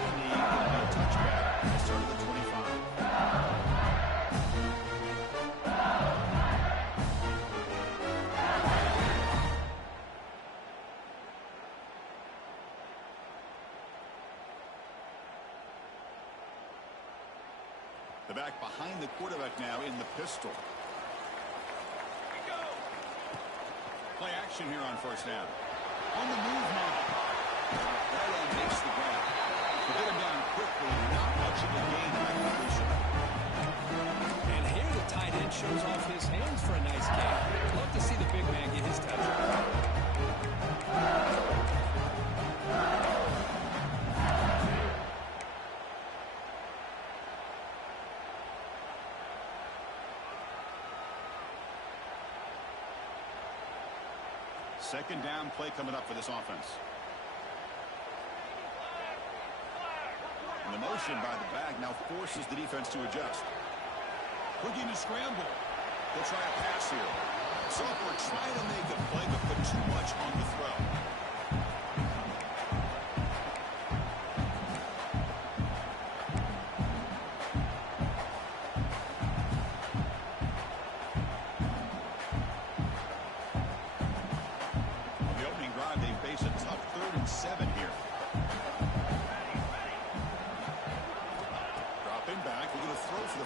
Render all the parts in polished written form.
and it'll be a touchback at the start of the 25. The back behind the quarterback now in the pistol. Play action here on first down. On the move now. That end makes the grab. To get him down quickly, not much of a gain on that completion. And here the tight end shows off his hands for a nice game. Love to see the big man get his touch. Second down play coming up for this offense. And the motion by the back now forces the defense to adjust. Looking to scramble. They'll try a pass here. Software trying to make a play, but put too much on the throw.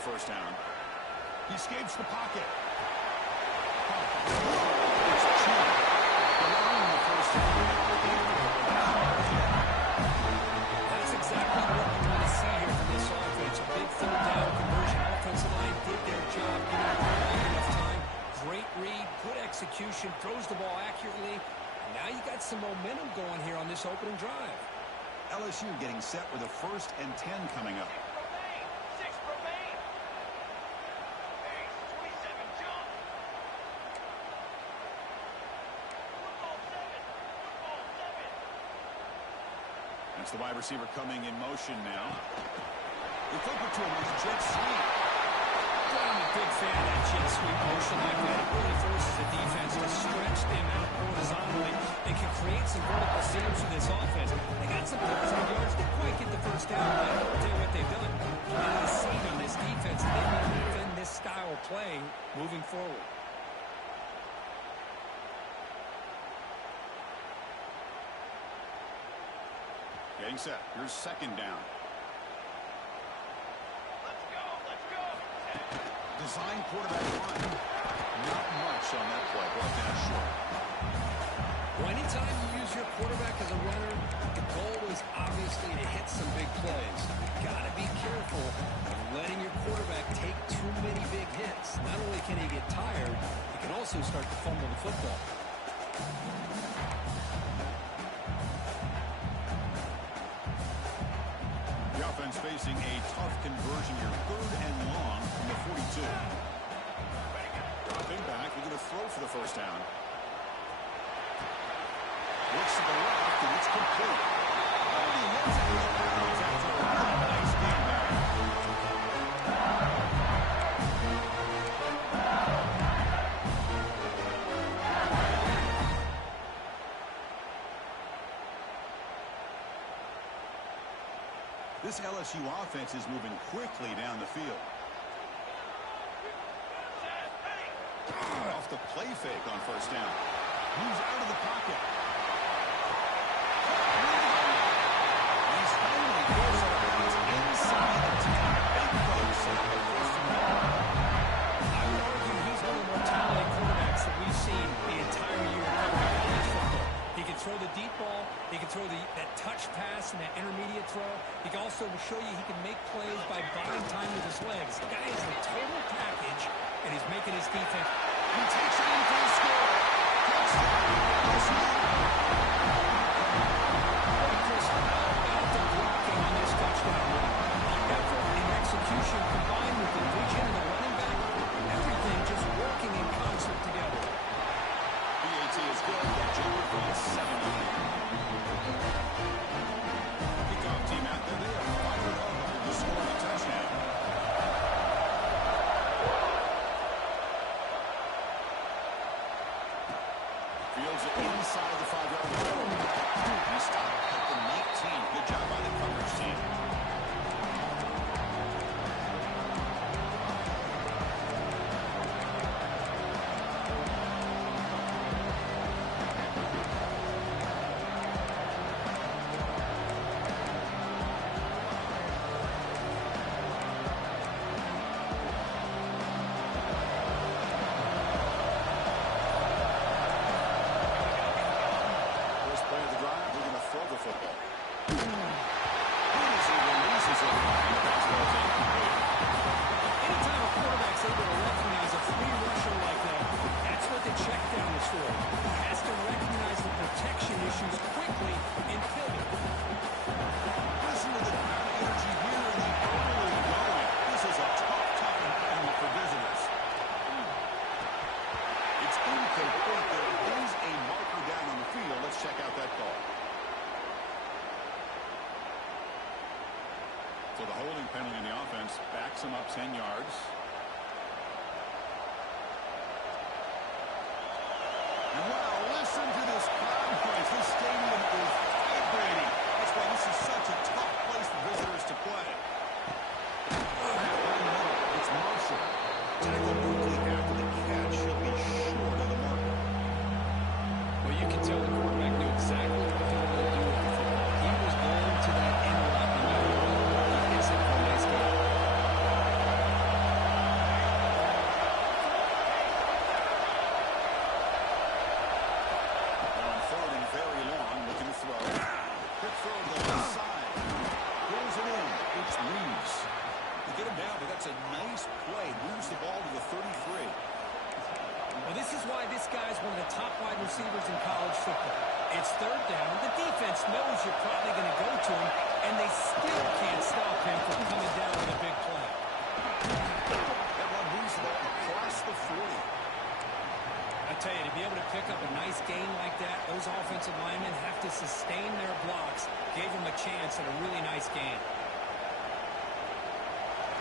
First down. He escapes the pocket. It's cheap. Allowing the first down. That's exactly what you want to see here from this offense. A big third down conversion. Offensive line did their job, giving the quarterback enough time. Great read, good execution, throws the ball accurately. And now you got some momentum going here on this opening drive. LSU getting set with a 1st and 10 coming up. That's the wide receiver coming in motion now. They flip it to him with a jet sweep. I'm a big fan of that jet sweep motion like that. It really forces the defense to stretch them out horizontally. They can create some vertical seams for this offense. They got some positive yards. Didn't quite get the first down, but I'll tell you what they've done. Planted a seed on this defense, and they will defend this style of playing moving forward. Getting set. Here's second down. Let's go. Design quarterback run. Not much on that play. Brought down short. Well, anytime you use your quarterback as a runner, the goal is obviously to hit some big plays. You've got to be careful of letting your quarterback take too many big hits. Not only can he get tired, he can also start to fumble the football. Facing a tough conversion here, 3rd and long from the 42. Dropping back, we're going to throw for the first down. Looks to the left, and it's complete. Oh, he hits it out of bounds after a really nice game there. This LSU offense is moving quickly down the field. Off the play fake on first down. Moves out of the pocket. He's finally goes out of bounds inside the 10. Big folks on the first and goal. I would argue he's one of the more talented quarterbacks that we've seen the entire year covering college football. He can throw the deep ball. He can throw that touch pass and that intermediate throw. He can also show you he can make plays by buying time with his legs. The guy is the total package, and he's making his defense. He takes it in for the score. Touchdown. Chris, how about the blocking on this touchdown? The effort and execution combined with the vision and the running back, everything just working in concert together. BAT is good. Jumper from 70. Kickoff team out there. They are fired up after scoring a touchdown. Fields it inside the 5-yard line. So the holding penalty in the offense backs him up 10 yards. And wow, listen to this crowd noise. This stadium is vibrating. That's why this is such a tough place for visitors to play. It's Marshall. Tackle quickly after the catch. He'll be short of the marker. Well, you can tell the quarterback knew exactly what he wanted to do with the football. He was going to that end route no matter what. He hits it for a nice game. Now on third and very long, looking to throw. Quick throw to the left side. Pulls it in. It's Reeves. To get him down, but that's a nice play. Moves the ball to the 33. Well, this is why this guy's one of the top wide receivers in college football. It's third down. The defense knows you're probably going to go to him, and they still can't stop him from coming down with a big play. That one moves the ball across the 40. I tell you, to be able to pick up a nice gain like that, those offensive linemen have to sustain their blocks. Gave them a chance at a really nice gain.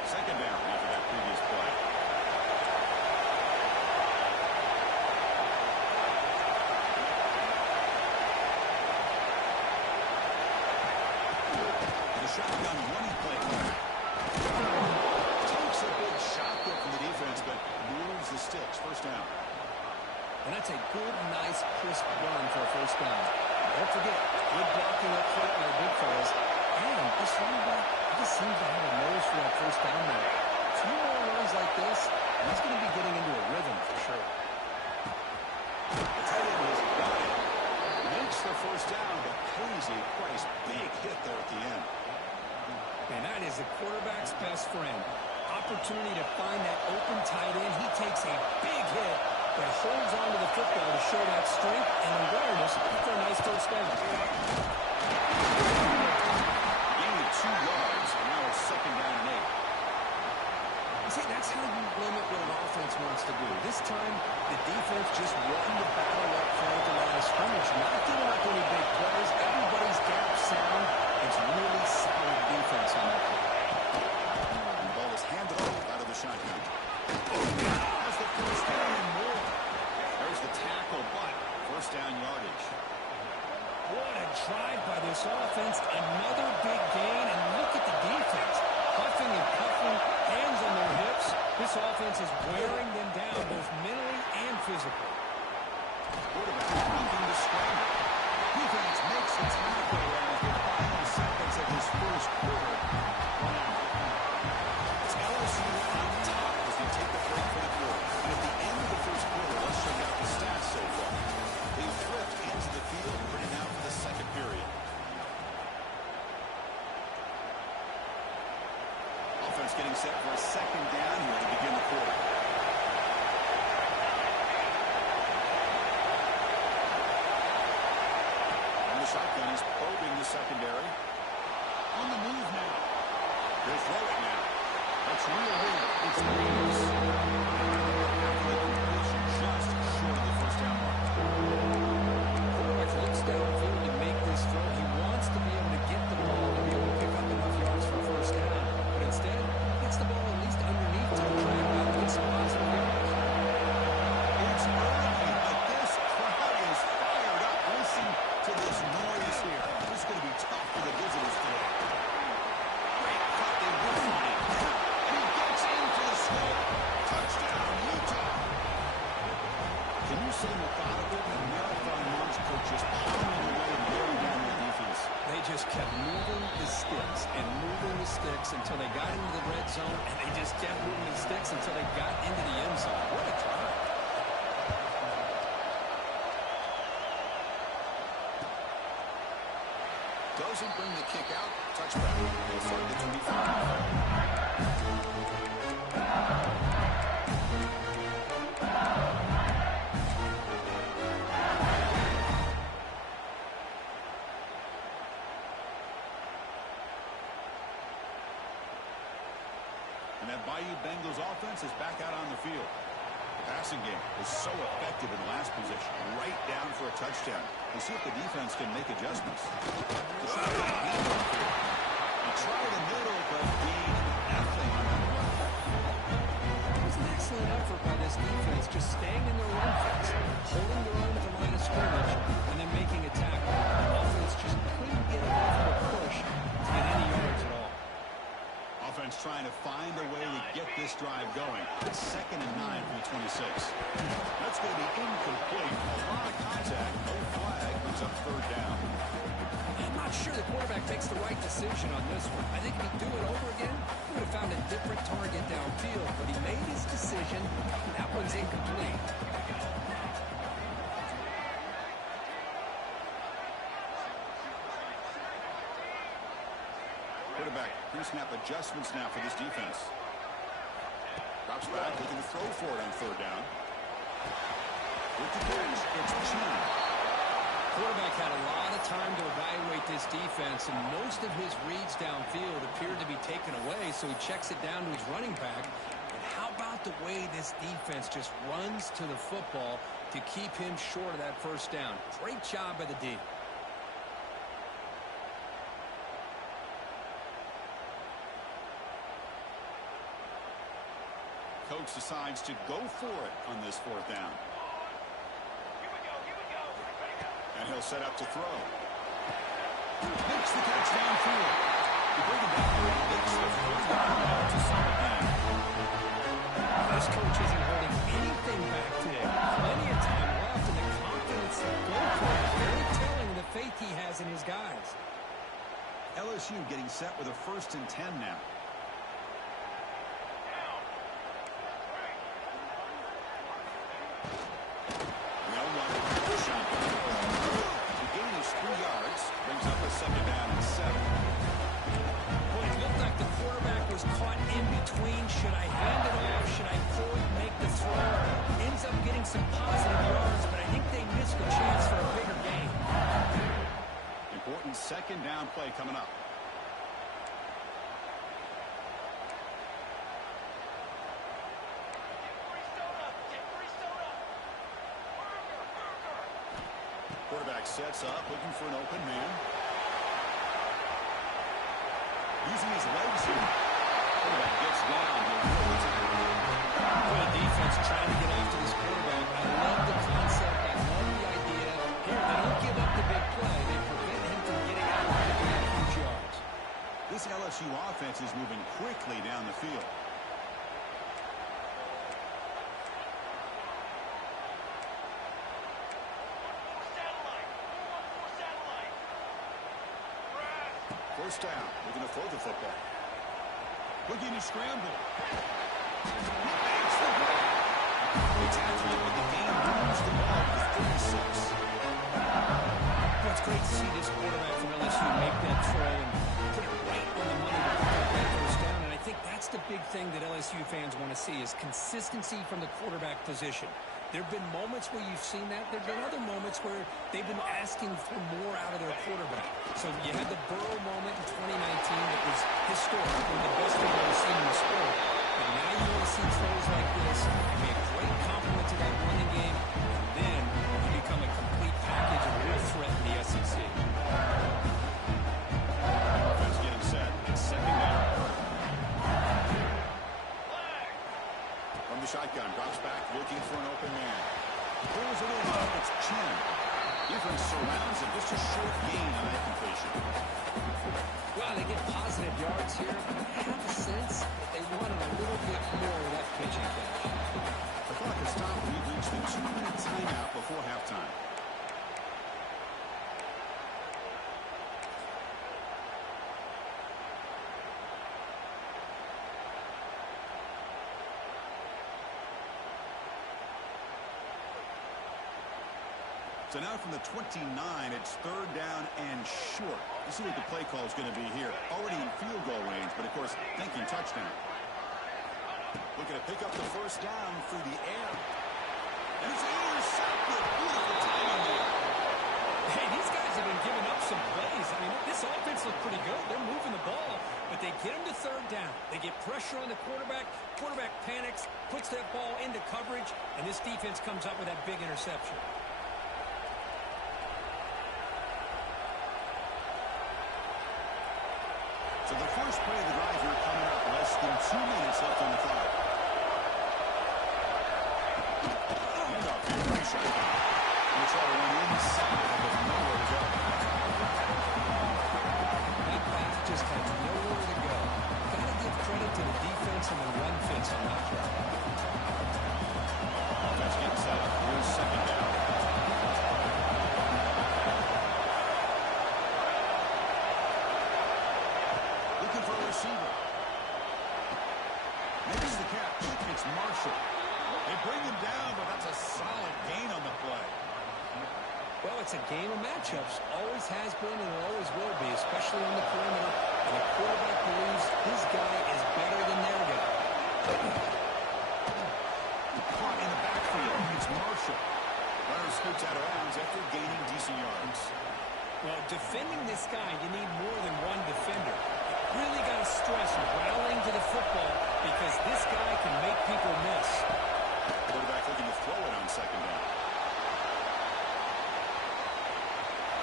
Second down after that previous play. The shotgun running play. Takes a big shot there from the defense, but moves the sticks. First down. And that's a good, nice, crisp run for a first down. Don't forget, good blocking up front by the big fellas. And this running back, he just seems to have a nose for that first down there. A few more runs like this, and he's going to be getting into a rhythm for sure. The tight end was got it. Makes the first down, but pays a price. Big hit there at the end. And that is the quarterback's best friend. Opportunity to find that open tight end. He takes a big hit, but holds on to the football to show that strength and awareness for a nice first down. Gain of 2 yards, and now it's second down and 8. See, that's how you limit what an offense wants to do. This time, the defense just won the battle up front at the line of scrimmage. Not giving up any big plays. Everybody's gap sound. It's really solid defense on that play. And the ball is handed off out of the shotgun. Has the first down and more. There's the tackle, but first down yardage. What a drive by this offense. Another big gain, and look at the defense. Huffing and puffing, hands on their hips. This offense is wearing them down, both mentally and physically. Quarterback looking to scramble. Defense makes the tackle as the final seconds of this first quarter. It's LSU on top as they take the break for the quarter. And at the end of the first quarter, let's check out the stats so far. They flipped into the field, ready now for the second period. Offense getting set for a second down here to begin the quarter. On the shotgun, he's probing the secondary. On the move now. He'll throw it now. That's real weird. It's Reeves. After the completion, just short of the first down mark. Quarterback looks downfield to make this throw. He wants to be able to get the ball to be able to pick up enough yards for a first down. But instead, gets the ball at least underneath to try and get some positive yards. It's early, but this crowd is fired up. Listen to this noise here. This is going to be tough for the visitors today. Great cut. They win it. And he gets into the scope. Touchdown, Utah. Can you say methodical and marathon launch coach just pounding away and wearing down their defense? They just kept moving the sticks and moving the sticks until they got into the red zone, and they just kept moving the sticks until they got into the end zone. What a drive. Doesn't bring the kick out. Touchback. They'll start the 25. And that Bayou Bengals offense is back out on the field. The passing game was so effective in last position, right down for a touchdown. We'll see if the defense can make adjustments. He tried the middle, but trying to find a way to get this drive going. It's 2nd and 9 from the 26. That's going to be incomplete. A lot of contact. No flag. Brings up 3rd down. I'm not sure the quarterback makes the right decision on this one. I think if he'd do it over again, he would have found a different target downfield. But he made his decision. That one's incomplete. Quarterback pre-snap adjustments now for this defense. Drops back, looking to throw for it on 3rd down. With the catch, it's Chin. Quarterback had a lot of time to evaluate this defense, and most of his reads downfield appeared to be taken away, so he checks it down to his running back. And how about the way this defense just runs to the football to keep him short of that 1st down? Great job by the D. Coach decides to go for it on this 4th down. And he'll set up to throw. Makes the catch downfield. You bring it down here, it makes the 4th down to 2nd down. This coach isn't holding anything back today. Plenty of time left, and the confidence to go for it is very telling the faith he has in his guys. LSU getting set with a 1st and 10 now. Some positive yards, but I think they missed a chance for a bigger gain. Important 2nd down play coming up. Quarterback sets up, looking for an open man. Using his legs here. Quarterback gets down. Good defense trying to get after this quarterback. I love the concept. I love the idea. Here, they don't give up the big play. They prevent him from getting out and picking up huge yards. This LSU offense is moving quickly down the field. First down. Looking to throw the football. Looking to scramble. Makes the grab. It's actually with the game moves the ball to 36. Well, it's great to see this quarterback from LSU make that throw and put it right on the money to pick up that 1st down. And I think that's the big thing that LSU fans want to see is consistency from the quarterback position. There have been moments where you've seen that. There have been other moments where they've been asking for more out of their quarterback. So you had the Burrow moment in 2019 that was historic, one of the best we've ever seen in the sport. And now you want to see throws like this. They be a great compliment to that running game. And then you become a complete package and a real threat in the SEC. Offense getting set. It's 2nd down. From the shotgun, drops back, looking for an open man. Pulls it in. It's Chin. Defense surrounds him. Just a short gain on that completion. Well, they get positive yards here, but I have a sense that they wanted a little bit more of that pitching catch. The clock has stopped. We've reached the 2-minute timeout before halftime. So now from the 29, it's 3rd down and short. Let's see what the play call is going to be here. Already in field goal range, but of course, thinking touchdown. Looking to pick up the 1st down through the air. And it's intercepted. Beautiful timing there. Hey, these guys have been giving up some plays. I mean, this offense looks pretty good. They're moving the ball, but they get him to 3rd down. They get pressure on the quarterback. Quarterback panics, puts that ball into coverage, and this defense comes up with that big interception. So the first play of the drive here coming up, less than 2 minutes left on the clock. Handoff here, great shot. They try to run inside, but nowhere to go. That pass just had nowhere to go. Got to give credit to Makes the catch. It's Marshall. They bring him down, but that's a solid gain on the play. Well, it's a game of matchups. Always has been and always will be, especially on the perimeter. And the quarterback believes his guy is better than their guy. Caught in the backfield. It's Marshall. Runner scoots out of bounds after gaining decent yards. Well, defending this guy, you need more than one defender. Really got to stress rallying to the football because this guy can make people miss. Quarterback looking to throw it on second down.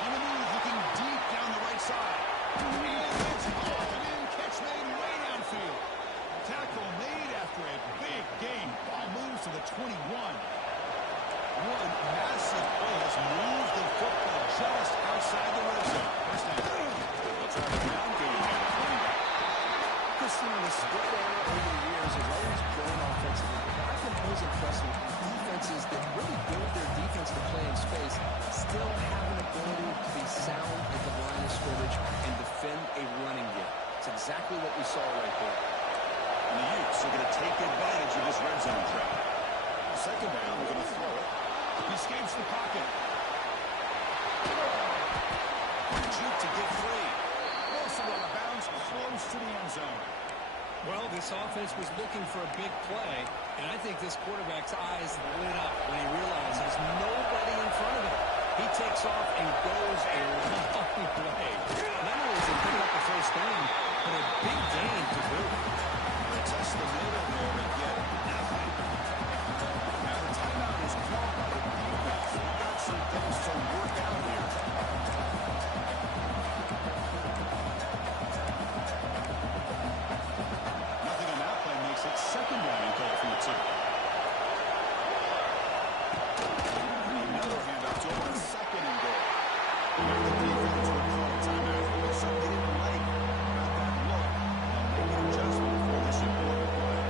On the move, looking deep down the right side. And it's off and in. Catch made way downfield. Tackle made after a big gain. Ball moves to the 21. One massive play has moved the football just outside the red zone. First down. They'll try the ground game here. Christian, the spread era over the years has always grown offensively. But I've been always impressed with defenses that really build their defense to play in space, still have an ability to be sound at the line of scrimmage and defend a running game. It's exactly what we saw right there. And the Utes are going to take advantage of this red zone trap. Second down, we're going to throw it. He escapes the pocket. Juke to get free. Also out of bounds, close to the end zone. Well, this offense was looking for a big play, and I think this quarterback's eyes lit up when he realized there's nobody in front of him. He takes off and goes a long way. Not only is he picking up the first down, but a big gain to boot. They test the middle there, but yet nothing. Now the timeout is called by the defense. We've got some things to work out here. Nothing on that play makes it second down and goal from the 2. Another handoff to him on second and goal. Now the defense will call a timeout. There's something they didn't like about that look. They'll make an adjustment for this important play.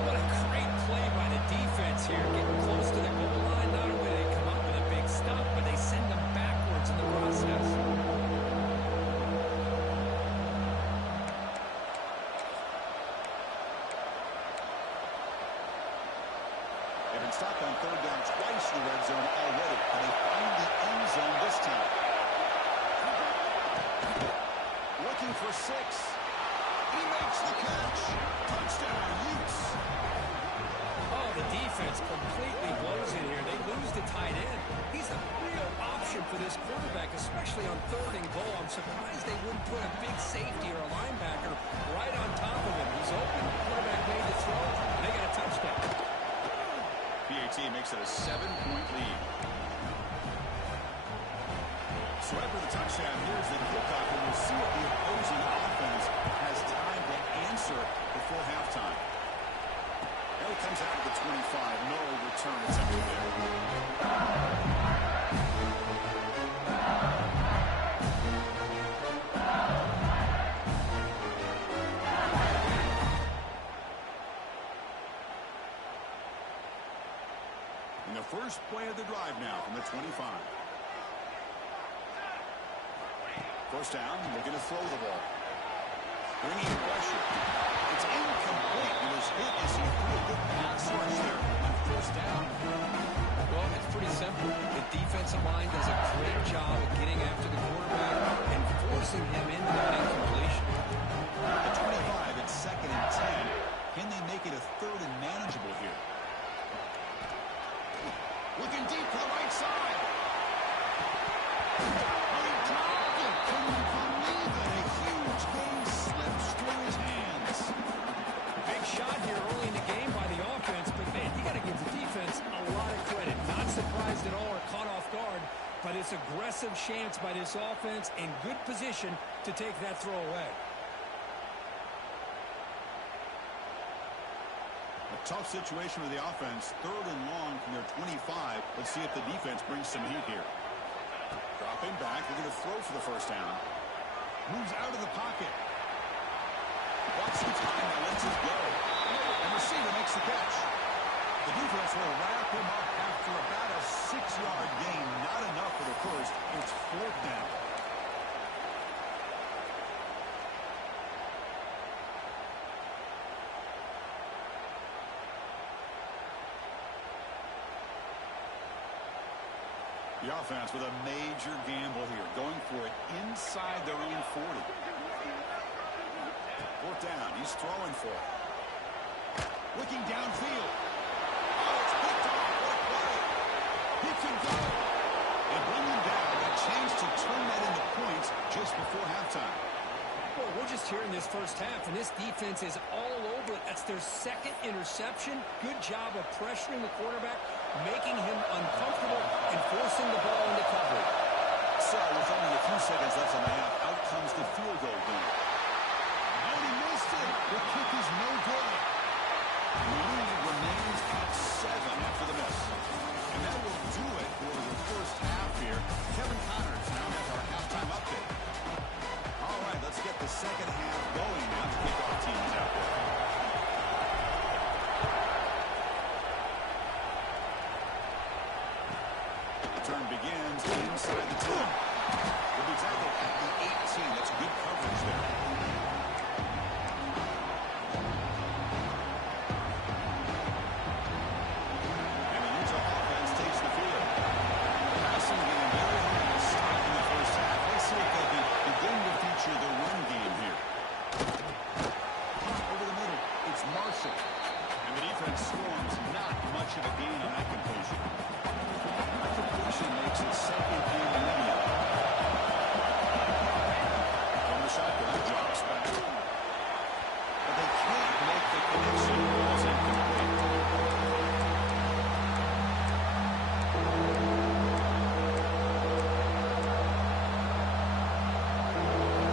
What a great play by the defense here, getting close to the goal line. Not only do they come up with a big stop, but they send them backwards in the process. They've been stopped on third down twice in the red zone already, and they find the end zone this time. Looking for 6. He makes the catch. Touchdown, Utes. Oh, the defense completely blows it here. They lose the tight end. He's a real option for this quarterback, especially on third and goal. I'm surprised they wouldn't put a big safety or a linebacker right on top of him. He's open. The quarterback made the throw, and they got a touchdown. PAT makes it a 7-point lead. So after the touchdown, here's the kickoff, and we'll see if the opposing offense has time to answer before halftime. Now he comes out of the 25. No return attempted there. And the first play of the drive now from the 25. First down, looking to throw the ball. Bringing pressure. It's incomplete. He was hit as he threw a good pass rush there on first down. Well, it's pretty simple. The defensive line does a great job of getting after the quarterback and forcing him into that incompletion. The 25, it's second and 10. Can they make it a third and manageable here? Looking deep to the right side. He dropped it. Can you believe it? A huge game slips through his hands. Big shot here early in the game by the offense, but man, you got to give the defense a lot of credit. Not surprised at all or caught off guard, but it's aggressive chance by this offense in good position to take that throw away. A tough situation for the offense. Third and long from their 25. Let's see if the defense brings some heat here. Dropping back. They're going to throw for the first down. Moves out of the pocket. Watch the time that lets it go. And receiver makes the catch. The defense will wrap him up after about a 6-yard gain. Not enough for the first. It's fourth down. The offense with a major gamble here, going for it inside their own 40. Fourth down, he's throwing for it. Looking downfield. Oh, it's picked off. What a play. He can go. They bring him down. A chance to turn that into points just before halftime. Well, we're just here in this first half, and this defense is all over it. That's their second interception. Good job of pressuring the quarterback, making him uncomfortable, and forcing the ball into coverage. So, with only a few seconds left on the half, out comes the field goal gun. Oh, he missed it. The kick is no good. The lead remains at 7 after the miss. And that will do it for the first half here. Kevin Connors now has our halftime update. All right, let's get the second half going now. The kickoff team is out there. The turn begins inside the 10. Will be tackled at the 18. That's good coverage there. And the Utah offense takes the field. Passing game very hard to stop in the first half. Let's see if they can begin to feature the run game here. Over the middle, it's Marshall. And the defense storms not much of a gain on that completion. That completion makes it second and medium. From the shotgun, drops back. But they can't make the connection. Ball's incomplete.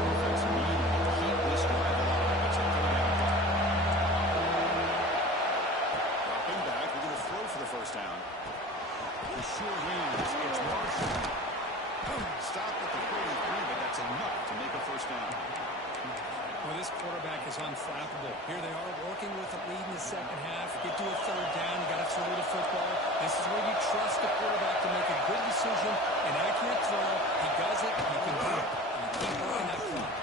Offense needing to keep this drive alive. It's a third down play. Dropping back, we're going to throw for the first down. The short range, it's Marshall. Stop at the 43, but that's enough to make a first down. Well, this quarterback is unflappable. Here they are working with the lead in the second half. Get to a third down, you got to throw the football. This is where you trust the quarterback to make a good decision, an accurate throw. He does it, you can do it. And you keep working that clock.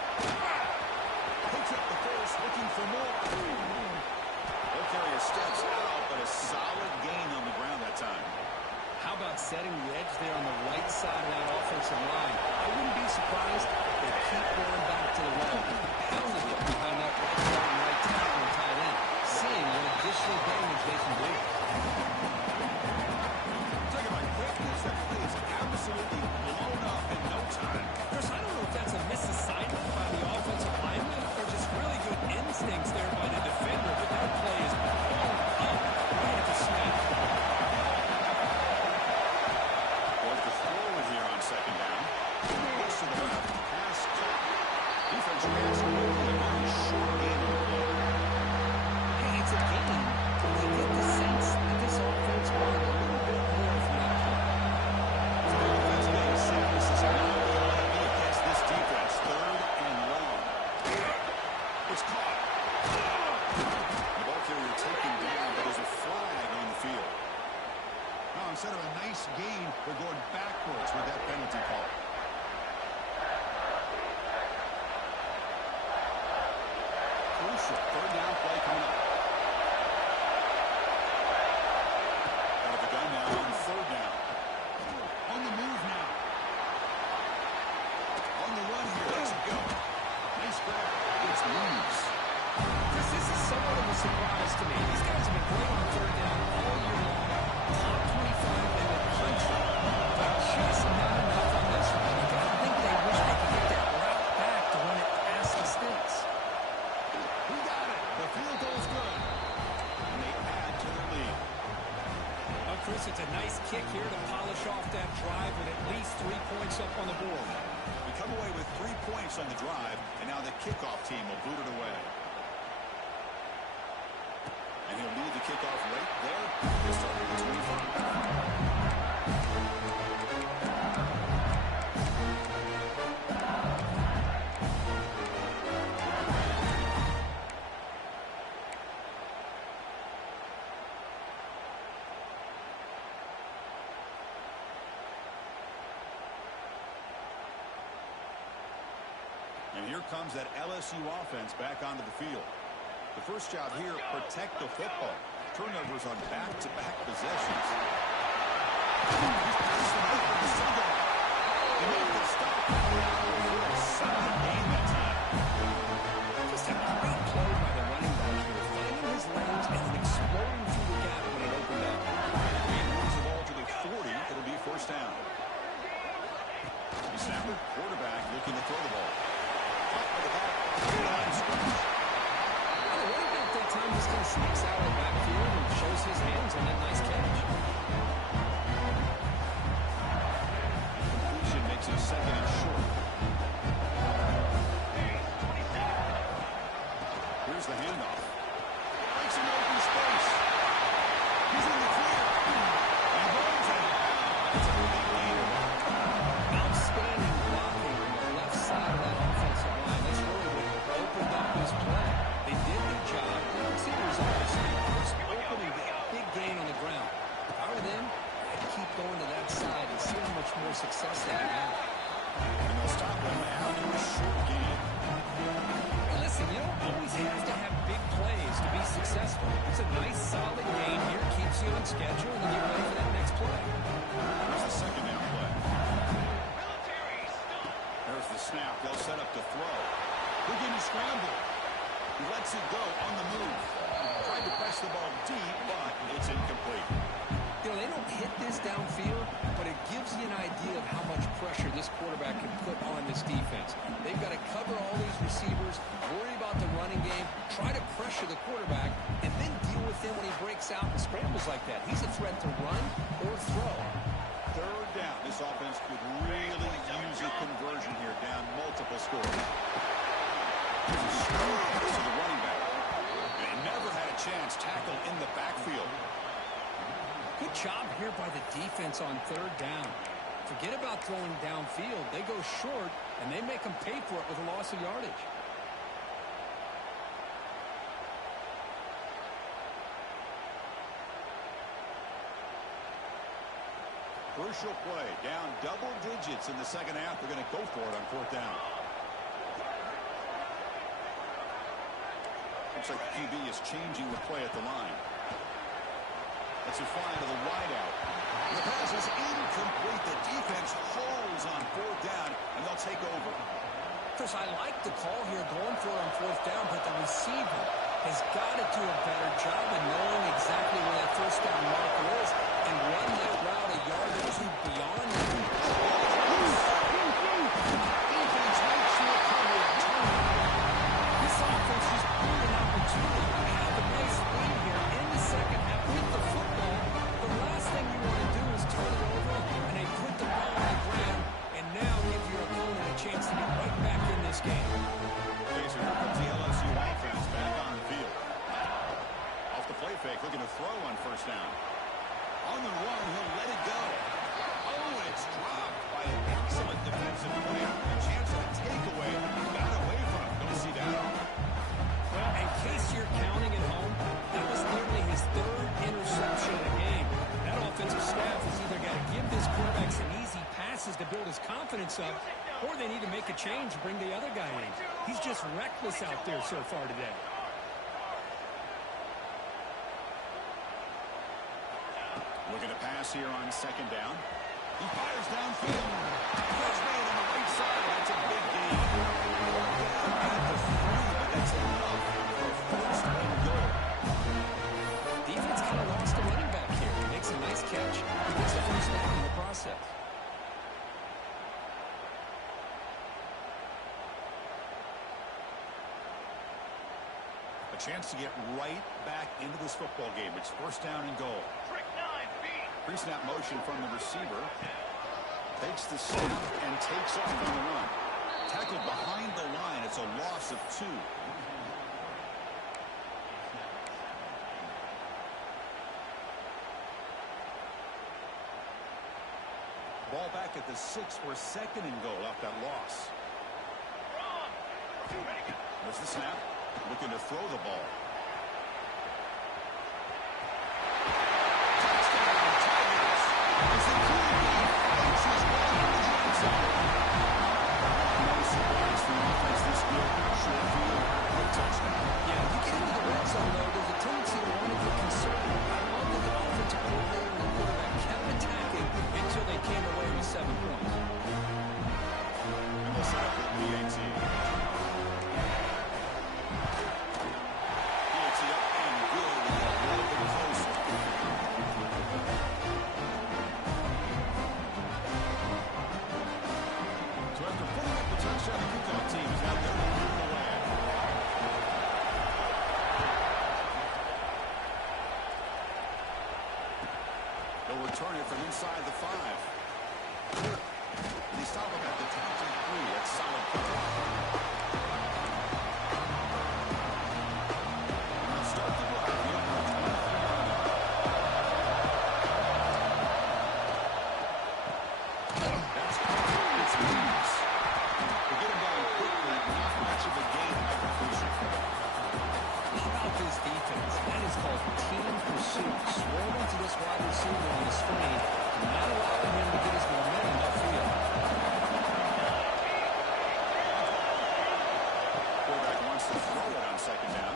Picks up the first, looking for more. They'll carry a steps out, but a solid gain on the ground that time. How about setting the edge there on the right side of that offensive line? I wouldn't be surprised if they keep going back to the well. Pounding it behind that right guard and right tackle and tight end, seeing what additional damage they can do. Talking about quickness, that play is absolutely blown up in no time. Chris, I don't know if that's a misassignment by the offensive lineman or just really good instincts there by the defender, but that play is blown up right at the snap. Second down. Close to the left. Pass caught. Defense pass a very short gain on the play. Hey, it's a game. You get the sense that this offense wanted a little bit more from that play. So the offense getting set. This is not where you want to be against this defense. Third and long. It's caught. The ball carrier taken down, but there's a flag on the field. Now, instead of a nice gain, we're going backwards with that penalty call. Crucial third down play coming up. Out of the gun now on third down. On the move now. On the run here. Let's go. Nice grab. It's moves. Chris, this is somewhat of a surprise to me. These guys have been great on third down all year long. Top 25 in the country. But just not enough on this one. You got to think they wish they could get that route back to run it past the sticks. He got it. The field goal's good. And they add to the lead. Well, Chris, it's a nice kick here to polish off that drive with at least 3 points up on the board. We come away with 3 points on the drive, and now the kickoff team will boot it away. And he'll lead the kickoff right there. He'll start with the 25. And here comes that LSU offense back onto the field. The first job here, protect the football. Turnovers on back-to-back possessions. He's passing over. a single. He made the stop. A solid game that time. Just a great play by the running back here, finding his lanes and then exploding through the gap when it opened up. He moves the ball to the 40. It'll be first down. The snapper, quarterback looking to throw the ball. Caught by the back. Line scrimmage. Well, the running back that time just kind of sneaks out of the backfield and shows his hands on that nice catch. Completion makes it second and short. Here's the handoff. Breaks in open space. He's in the clear. And runs it. That's a big gain. Outstanding blocking on the left side of that offensive line. That's really what opened up this play. They did their job. The receivers obviously just opening that big gain on the ground. If I were them, I'd keep going to that side and see how much more success they can have. And they'll stop him after a short gain. Hey, listen, you don't always have to have big plays to be successful. It's a nice, solid gain here. Keeps you on schedule, and then you're ready for that next play. Here's the second down play. Military stop. There's the snap. They'll set up to throw. They're getting scrambled. He lets it go on the move. Tried to press the ball deep, but it's incomplete. You know, they don't hit this downfield, but it gives you an idea of how much pressure this quarterback can put on this defense. They've got to cover all these receivers, worry about the running game, try to pressure the quarterback, and then deal with him when he breaks out and scrambles like that. He's a threat to run or throw. Third down. This offense could really use a conversion here, down multiple scores. Here's a strong pass to the running back. They never had a chance. Tackle in the backfield. Good job here by the defense on third down. Forget about throwing downfield. They go short, and they make them pay for it with a loss of yardage. Crucial play. Down double digits in the second half. They're going to go for it on fourth down. Looks like QB is changing the play at the line. That's a fly to the wideout. The pass is incomplete. The defense holds on fourth down, and they'll take over. Chris, I like the call here going for it on fourth down, but the receiver has got to do a better job of knowing exactly where that first down marker is and run that route a yard or two beyond it. Defense makes the recovery. This offense just blew an opportunity. We have a nice lead here in the second half with the football. The last thing you want to do is turn it over, and they put the ball on the ground and now give your opponent a chance to get right back in this game. Okay, so here comes the LSU offense back on the field. Off the play fake, looking to throw on first down. On the run, he'll let it go. Oh, and it's dropped by an excellent defensive player. A chance at a takeaway. Got away from him. Don't see that on. Well, in case you're counting at home, that was nearly his third interception of the game. That offensive staff has either got to give this quarterback some easy passes to build his confidence up, or they need to make a change and bring the other guy in. He's just reckless out there so far today. Looking to pass here on second down. He fires downfield. Catch made on the right side. That's a big gain. Down at the 3, but that's enough for a first and goal. Defense kind of lost the running back here. He makes a nice catch. He gets the first down in the process. A chance to get right back into this football game. It's first down and goal. Trick 9B. Pre-snap motion from the receiver. Takes the snap and takes off on the run. Tackled behind the line. It's a loss of 2. Ball back at the 6 for second and goal off that loss. There's the snap. Looking to throw the ball. Touchdown, Tigers. As the QB inches back into the end zone. No surprise for the offense this good. Short field, quick touchdown. Yeah, you get into the red zone, though, there's a tendency to want to get conservative. I love that the offensive coordinator and the quarterback kept attacking until they came away with 7 inside the 5. They stop him at the 23. That's solid cover. Now start the drive here on the 23. That's covered. It's Reeves. They get him down quickly. Not much of a gain by completion. How about this defense? That is called team pursuit. Swarming to this wide receiver on the screen, and not allowing him to get his momentum upfield. Quarterback wants to throw it on second down.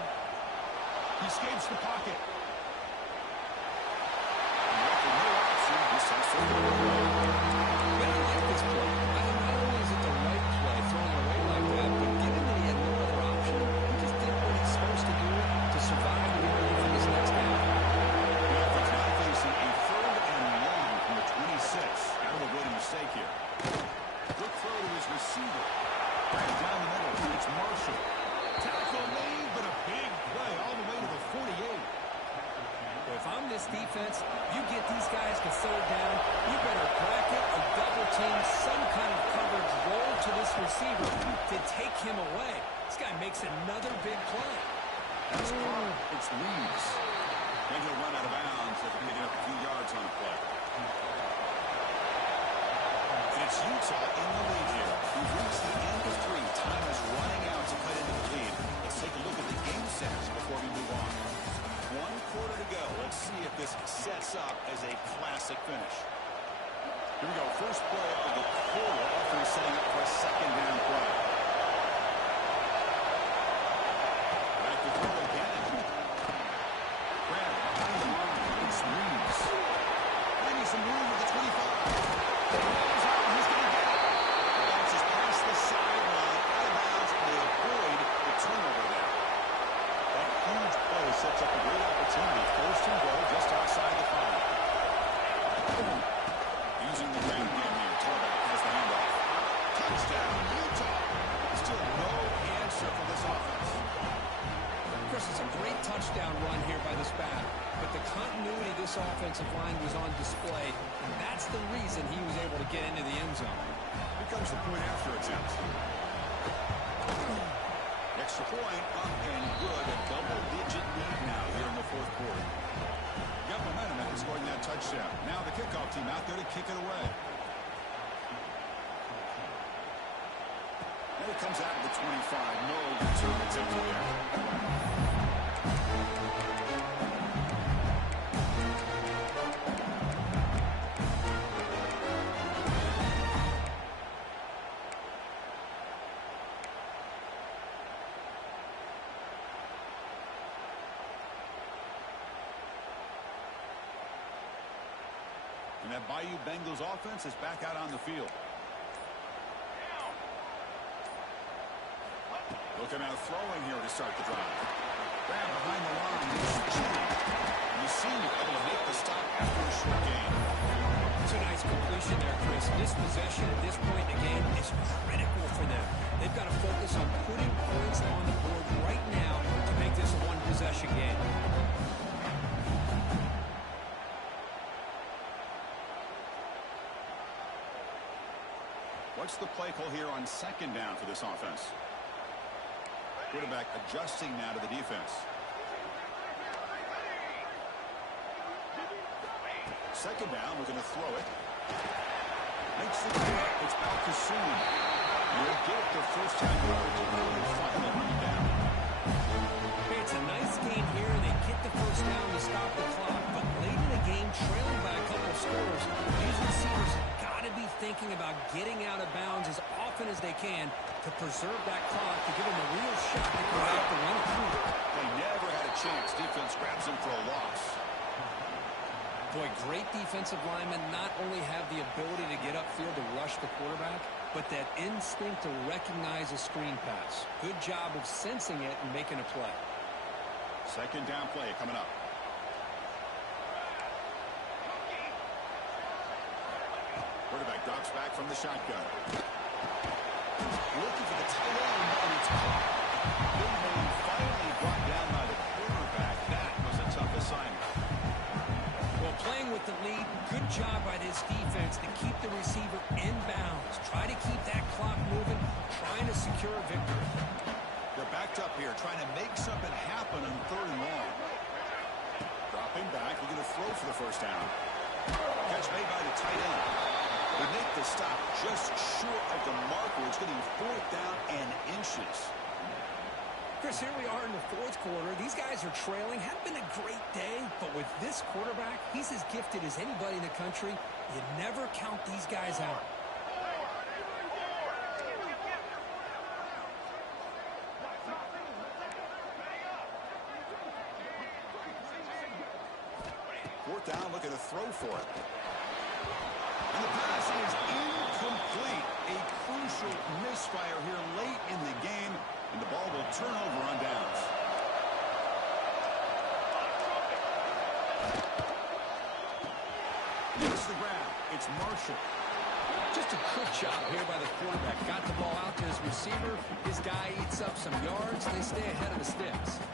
He escapes the pocket. And with no option, he sends for the Yeah, I like this play. Not only is it the right play, throwing it away like that, but given that he had no other option, he just did what he's supposed to do to survive and get ready for this next down. The offense now facing a 3rd and long from the 26. Got to avoid a mistake here. Quick throw to his receiver. Right down the middle. It's Marshall. Tackle made, but a big play all the way to the 48. Well, if I'm this defense, you get these guys to 3rd down, you better bracket or double team some kind of coverage roll to this receiver to take him away. This guy makes another big play. That's caught. It's Reeves. And he'll run out of bounds after picking up a few yards on the play. And it's Utah in the lead here. We've reached the end of 3. Time is running out to cut into the lead. Let's take a look at the game stats before we move on. 1 quarter to go. Let's see if this sets up as a classic finish. Here we go. First play of the quarter. Offense setting up for a second down play. Back to throw again. Grab behind the line. It's Reeves. Finding some room at the 25. He's out. He's going to get it. The bounces past the sideline. Out of bounds. They avoid the turnover there. That huge play sets up a great opportunity. First and goal just outside the 5. Using the ground game here. Tarback has the handoff. Touchdown, Utah. Still no answer for this offense. Chris, it's a great touchdown run here by this back, but the continuity of this offensive line was on display, and that's the reason he was able to get into the end zone. Here comes the point after attempt. Extra point up and good. A double-digit lead now here in the 4th quarter. Got momentum after scoring that touchdown. Now the kickoff team out there to kick it away. And it comes out of the 25. No return attempt there. And that Bayou Bengals offense is back out on the field. Looking out throwing here to start the drive. Grab behind the line. You see him able to make the stop after a short gain. It's a nice completion there, Chris. This possession at this point in the game is critical for them. They've got to focus on putting points on the board right now to make this a one-possession game. What's the play call here on second down for this offense? Quarterback adjusting now to the defense. Second down, we're going to throw it. Makes the play. It's Al-Kassoum. You'll get the first time and finally bring it down. Hey, it's a nice gain here. They get the first down to stop the clock, but late in the game, trailing by a couple of scores, these receivers have got to be thinking about getting out of bounds as often as they can to preserve that clock, to give them a real shot to go out the run through. They never had a chance. Defense grabs him for a loss. Boy, great defensive linemen not only have the ability to get upfield to rush the quarterback, but that instinct to recognize a screen pass. Good job of sensing it and making a play. Second down play coming up. Quarterback drops back from the shotgun. Looking for the tight end, and it's caught. Big man finally brought down by the quarterback. That was a tough assignment. Well, playing with the lead, good job by this here, trying to make something happen on 3rd and long. Dropping back, he's going to throw for the first down. Catch made by the tight end. They make the stop just short of the marker. It's going to be 4th down and inches. Chris, here we are in the 4th quarter. These guys are trailing. Hadn't been a great day, but with this quarterback, he's as gifted as anybody in the country. You never count these guys out. Down, looking to throw for it. And the pass is incomplete. A crucial misfire here late in the game, and the ball will turn over on downs. Gets the grab. It's Marshall. Just a good job here by the quarterback. Got the ball out to his receiver. His guy eats up some yards. They stay ahead of the sticks.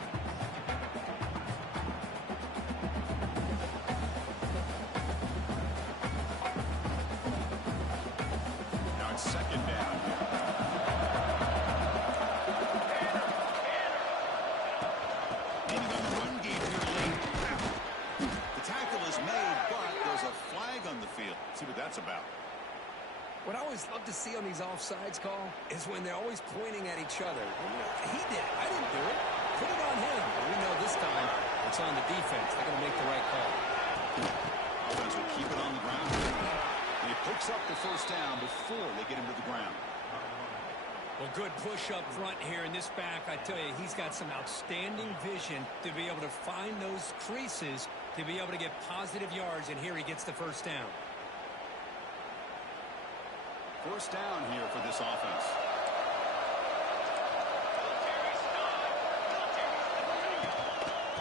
What I always love to see on these offsides call is when they're always pointing at each other. He did it. I didn't do it. Put it on him. But we know this time it's on the defense. They're going to make the right call. Offense will keep it on the ground. And he picks up the first down before they get him to the ground. Well, good push up front here in this back. I tell you, he's got some outstanding vision to be able to find those creases, to be able to get positive yards, and here he gets the first down. First down here for this offense.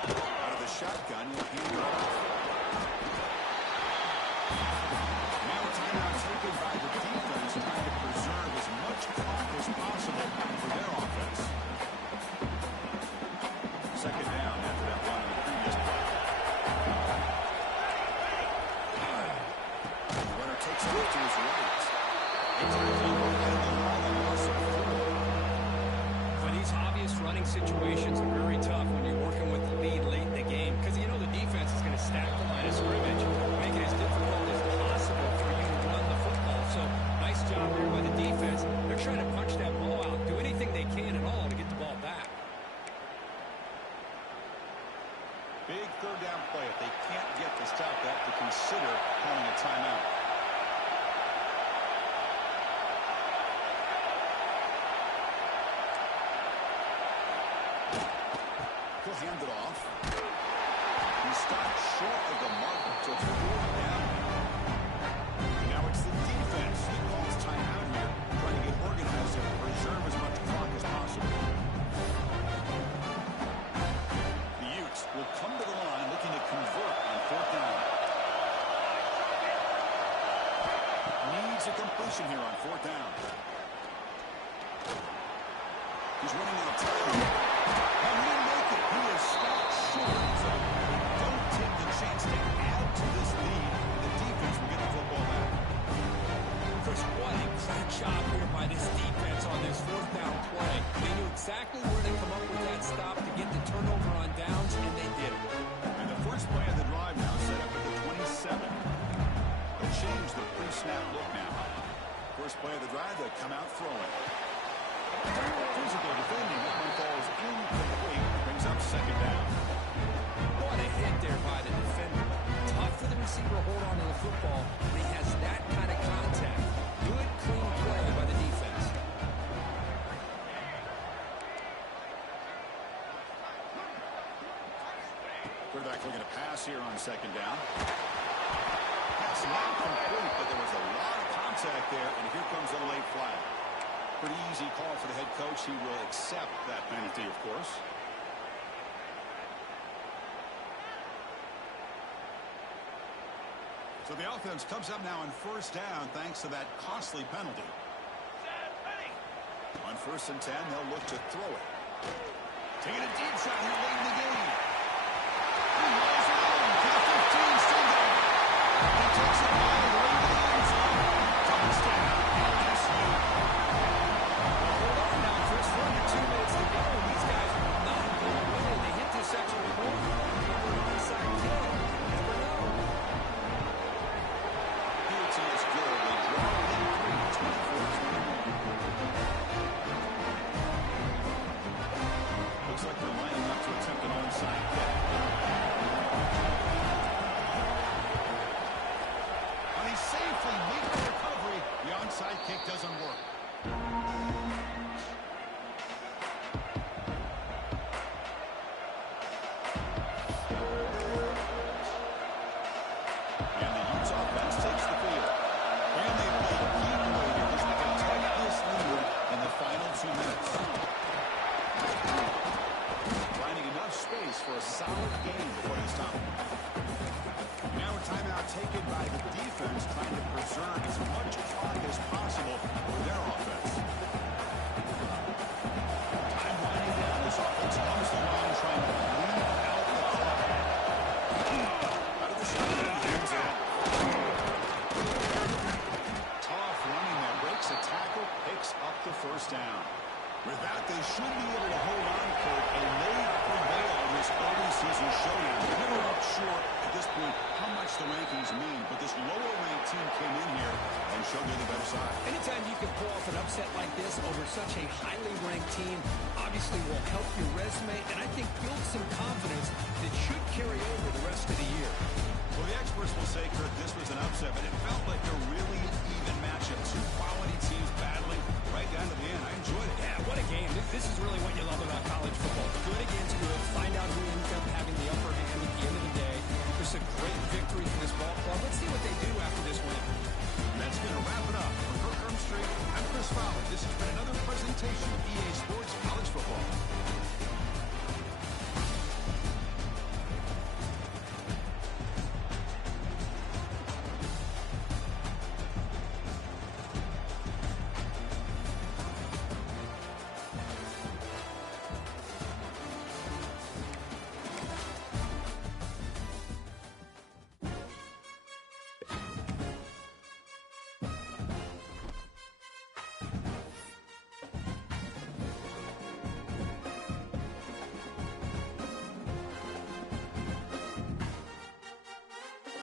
Out of the shotgun, he'll hand it off. Now a timeout taken by the defense, trying to preserve as much clock as possible for their offense. Second down after that run in the previous play. The runner takes off to his right. But these obvious running situations are very tough when you're working with the lead late in the game, because you know the defense is going to stack the line of scrimmage, make it as difficult as possible for you to run the football. So nice job here by the defense. They're trying to punch that ball out, do anything they can at all to get the ball back. Big 3rd down play. If they can't get the stop, they have to consider calling a timeout. He'll hand it off. He stopped short of the mark to 4th down. And now it's the defense that calls timeout here, trying to get organized and preserve as much clock as possible. The Utes will come to the line looking to convert on 4th down. Needs a completion here on 4th down. He's running out of time. And he make it. He is stopped short. So don't take the chance to add to this lead. The defense will get the football back. Chris, what a great job here by this defense on this 4th down play. They knew exactly where to come up with that stop to get the turnover on downs, and they did it. And the first play of the drive now set up at the 27. They'll change the pre-snap look now. First play of the drive, they'll come out throwing. Physical defending. That one falls incomplete. Brings up 2nd down. What a hit there by the defender. Tough for the receiver to hold on to the football when he has that kind of contact. Good, clean play by the defense. Quarterback looking to pass here on 2nd down. Pass not complete, but there was a lot of contact there, and here comes a late flag. Pretty easy call for the head coach. He will accept that penalty, of course. So the offense comes up now on 1st down thanks to that costly penalty. On 1st and 10, they'll look to throw it. Taking a deep shot here late in the game. He rolls it in to the 15, still there. He takes it by the way to the end zone. Touchdown, LSU. Hold on now, Chris. 2 minutes to go. These guys are for a solid game before this time. Now a timeout taken by the defense, trying to preserve as much clock as possible for their offense. Time winding down. This offense comes to line, trying to bleed out the clock. Out of the shotgun, hands in. Tough running that breaks a tackle, picks up the first down. With that, they should be able to hold on, Kurt, and they prevail in this early season showdown. They're never up short at this point how much the rankings mean, but this lower-ranked team came in here and showed they're the better side. Anytime you can pull off an upset like this over such a highly ranked team, obviously will help your resume, and I think build some confidence that should carry over the rest of the year. Well, the experts will say, Kurt, this was an upset, but it felt like a really even matchup. Two quality teams battling right down to the end. I enjoyed it. Yeah, what a game. This is really what you love about college